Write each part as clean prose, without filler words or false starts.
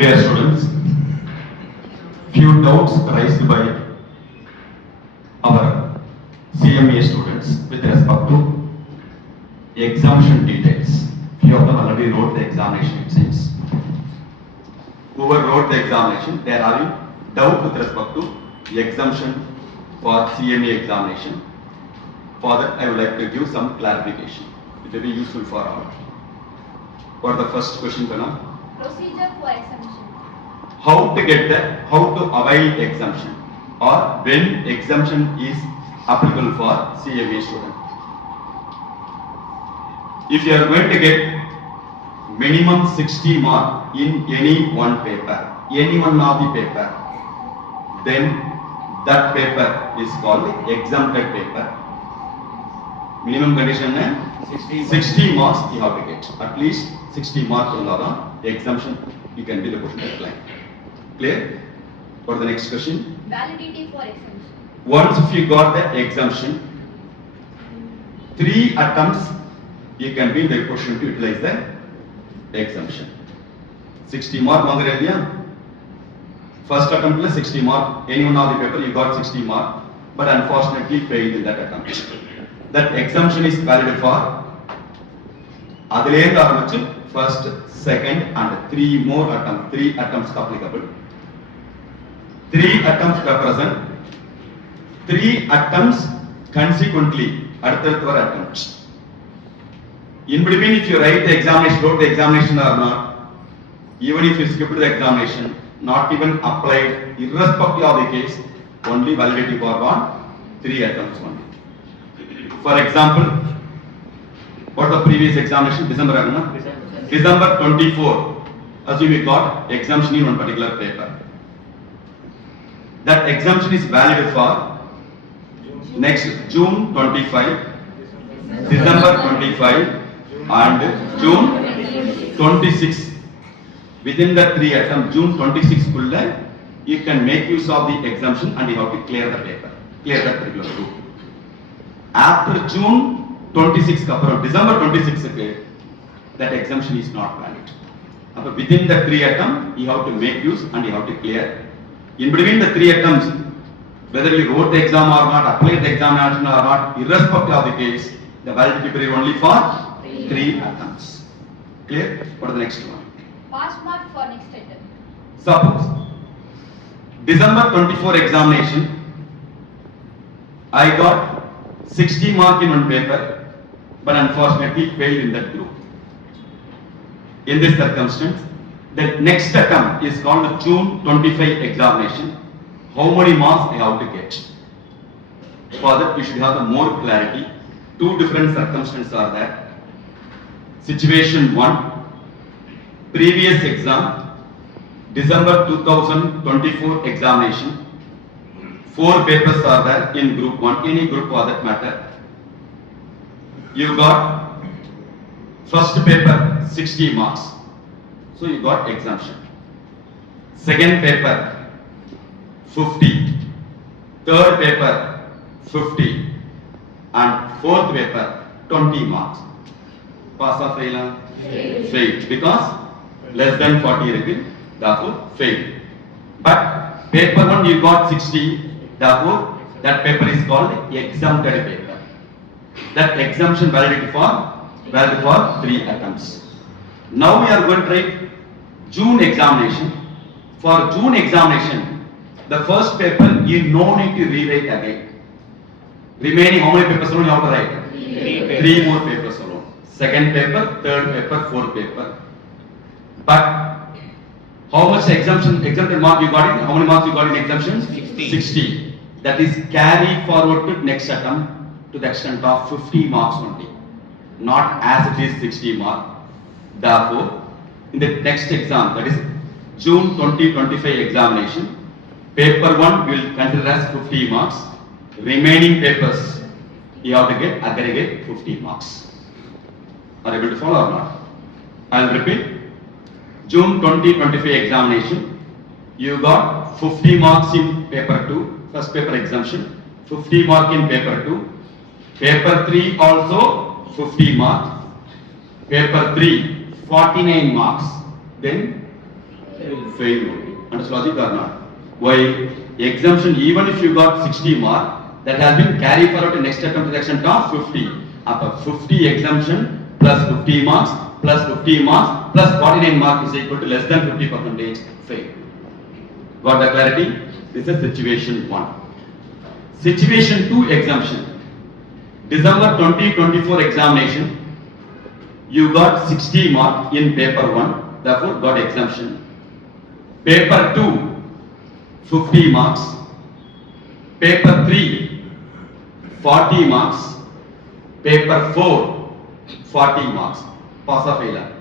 Dear students, few doubts raised by our CMA students with respect to exemption details. Few of them already wrote the examination, it seems. Whoever wrote the examination, they are having doubt with respect to the exemption for CMA examination. For that, I would like to give some clarification. It will be useful for all. For the first question, Pranav. Procedure for exemption. How to avail exemption, or when exemption is applicable for CMA student. If you are going to get minimum 60 mark in any one paper, any one of the paper, then that paper is called exempted paper. Minimum condition 60 marks you have to get. At least 60 marks on the exemption you can be the question deadline. Clear? For the next question. Validity for exemption. Once if you got the exemption, 3 attempts you can be in the question to utilize the exemption. 60 mark first attempt 60 mark, any one of the paper you got 60 mark, but unfortunately failed in that attempt. That exemption is valid for first, second and 3 more attempts. 3 attempts applicable. 3 attempts represent 3 attempts consequently attempts. In between, if you write the examination, wrote the examination or not, even if you skipped the examination, not even applied, irrespective of the case, only validity for 3 attempts only. For example, what the previous examination, December 24, assume you got exemption in one particular paper. That exemption is valid for next June 25, December 25 and June 26. Within the 3 attempts, June 26 you can make use of the exemption and you have to clear the paper, clear that particular group. After June 26, December 26, that exemption is not valid. Within the 3 attempts, you have to make use and you have to clear. In between the 3 attempts, whether you wrote the exam or not, applied the examination or not, irrespective of the case, the validity period only for 3 attempts. Clear? What is the next one? Pass mark for next attempt. Suppose December 24 examination, I got 60 mark in one paper, but unfortunately failed in that group. In this circumstance, the next attempt is called the June 25 examination. How many marks I have to get? For that, you should have the more clarity. 2 different circumstances are there. Situation 1, previous exam, December 2024 examination. 4 papers are there in group 1, any group for that matter. You got first paper 60 marks, so you got exemption. Second paper 50, third paper 50, and fourth paper 20 marks. Pass or fail? Fail, because less than 40 therefore fail. But paper 1 you got 60. Therefore, that paper is called exempted paper. That exemption valid for 3 attempts. Now we are going to write June examination. For June examination, the first paper you no need to rewrite again. Remaining how many papers alone you have to write? 3 more papers alone. Second paper, third paper, fourth paper. But how much exempted mark you got in? How many marks you got in exemption? 60. That is carry forward to next attempt to the extent of 50 marks only, not as it is 60 mark. Therefore, in the next exam, that is June 2025 examination, paper 1 will consider as 50 marks. Remaining papers you have to get aggregate 50 marks. Are you able to follow or not? I will repeat. June 2025 examination, you got 50 marks in paper 2. First paper exemption, 50 mark in paper 2. Paper 3 also 50 mark. Paper 3, 49 marks. Then Fail only. Understand logic or not? Why? Exemption, even if you got 60 mark, that has been carried forward to next attempt to the extent of 50. Upper 50 exemption plus 50 marks plus 50 marks plus 49 marks is equal to less than 50 percentage fail. Got the clarity? This is situation 1. Situation 2 exemption. December 2024 examination, you got 60 mark in paper 1, therefore got exemption. Paper 2, 50 marks. Paper 3, 40 marks. Paper 4, 40 marks. Pass or failure?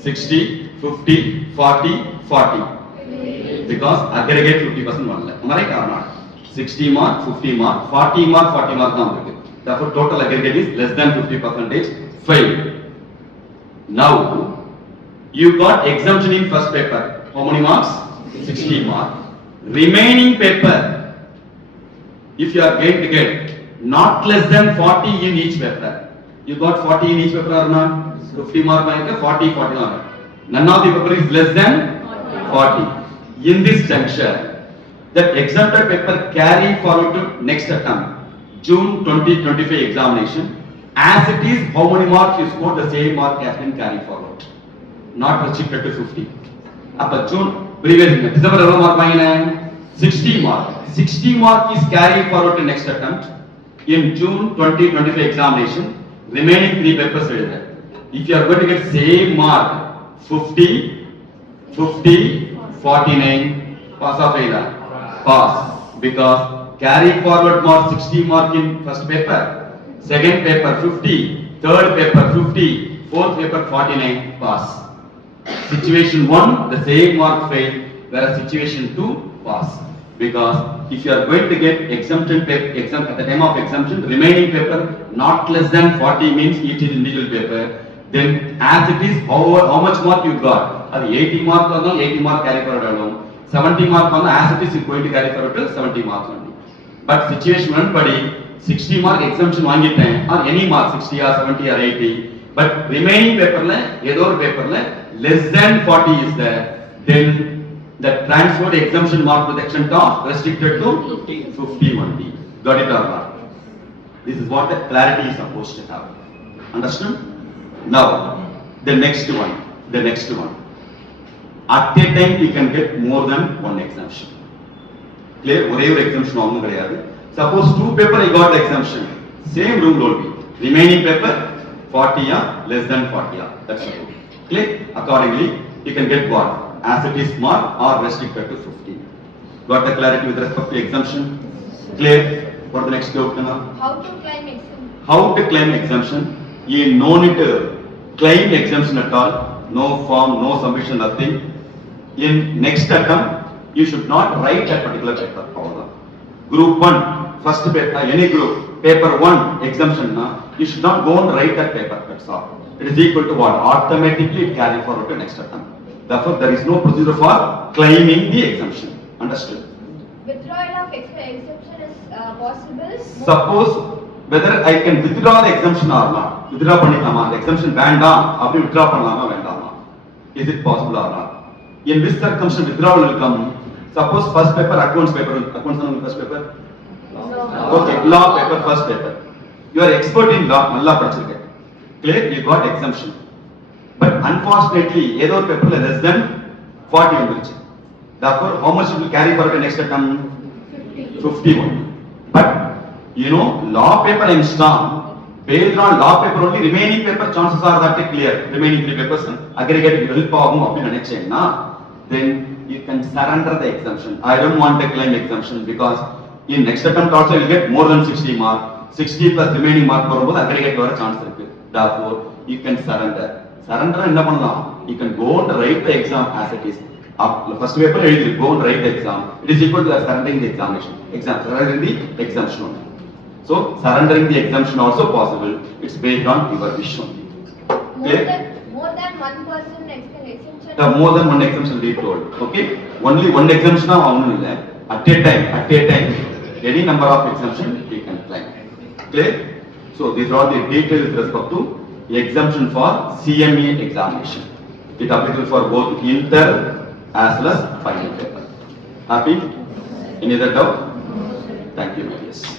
60, 50, 40, 40. Because aggregate 50% one. Am I right or not? 60 mark, 50 mark, 40 mark, 40 mark. Therefore, total aggregate is less than 50% fail. Now, you got exemption in first paper. How many marks? 60 mark. Remaining paper, if you are going to get not less than 40 in each paper. You got 40 in each paper or not? 50 mark, 40, 40 mark. None of the paper is less than 40. In this juncture, that exempted paper carry forward to next attempt, June 2025 examination. As it is, how many marks you scored, the same mark has been carried forward. Not restricted to 50. Up June, previous December mark 60 mark. 60 mark is carried forward to next attempt. In June 2025 examination, remaining 3 papers will there. If you are going to get same mark, 50, 50, 49, pass or failure? Pass. Because carry forward mark 60 mark in first paper, second paper 50, third paper 50, fourth paper 49, pass. Situation 1, the same mark fail, whereas situation 2, pass. Because if you are going to get exemption paper, at the time of exemption, remaining paper not less than 40 means each is individual paper. Then as it is, how much mark you got? 80 mark or 80 mark carry forward alone. 70 mark on as it is going to carry forward to 70 marks only. But situation 1 padi 60 mark exemption vaangiten or any mark 60 or 70 or 80. But remaining paper less than 40 is there. Then the transferred exemption mark to the extent of restricted to 50 only. Got it or not? This is what the clarity is supposed to have. Understand? Now, the next one. At a time, you can get more than one exemption. Clear? One exemption. Suppose 2 paper you got the exemption. Same rule will be. Remaining paper 40 less than 40 That's the rule. Clear? Accordingly, you can get what? As it is marked or restricted to 50. Got the clarity with respect to exemption? Clear? For the next doubt now? How to claim exemption? How to claim exemption? You no need to claim exemption at all. No form, no submission, nothing. In next attempt, you should not write that particular paper. Group 1, first paper, any group, paper 1 exemption, you should not go and write that paper. That's all. It is equal to what? Automatically carry forward to next attempt. Therefore, there is no procedure for claiming the exemption. Understood? Withdrawal of exemption is possible? Suppose whether I can withdraw the exemption or not. Withdraw panniklama, the exemption வேண்டாம் அப்படி withdraw பண்ணலாமா வேண்டாமா? Is it possible or not? In which circumstance withdrawal will come? Suppose first paper, accounts first paper. No. Okay, law paper, first paper. You are expert in law, நல்லா படிச்சிருக்க. Clear? You got exemption. But unfortunately, ஏதோ ஒரு paperல less than 40 வந்துருச்சு. Therefore, how much will carry forward to next attempt? 51. But you know, law paper I am strong. Based on law paper only, remaining paper chances are that clear. Remaining 3 papers aggregate help ஆகும் அப்படின்னு நினைச்சேன்னா, then you can surrender the exemption. I don't want to claim exemption because in next attempt also you will get more than 60 mark. 60 plus remaining mark வரும்போது aggregate வர chance இருக்கு. Therefore, you can surrender. Surrender என்ன பண்ணலாம்? You can go and write the exam as it is. First paper எழுதி go and write the exam. It is equal to surrendering the examination. Surrendering the exemption only. So surrendering the exemption also possible. It's based on your wish only. More than one person exemption. The more than one exemption will be told. Okay. Only one exemption only. At a time, any number of exemption you can claim. Clear? So these are the details with respect to exemption for CMA examination. It applicable for both inter as well as final paper. Happy? Any other doubt? Thank you, my dears.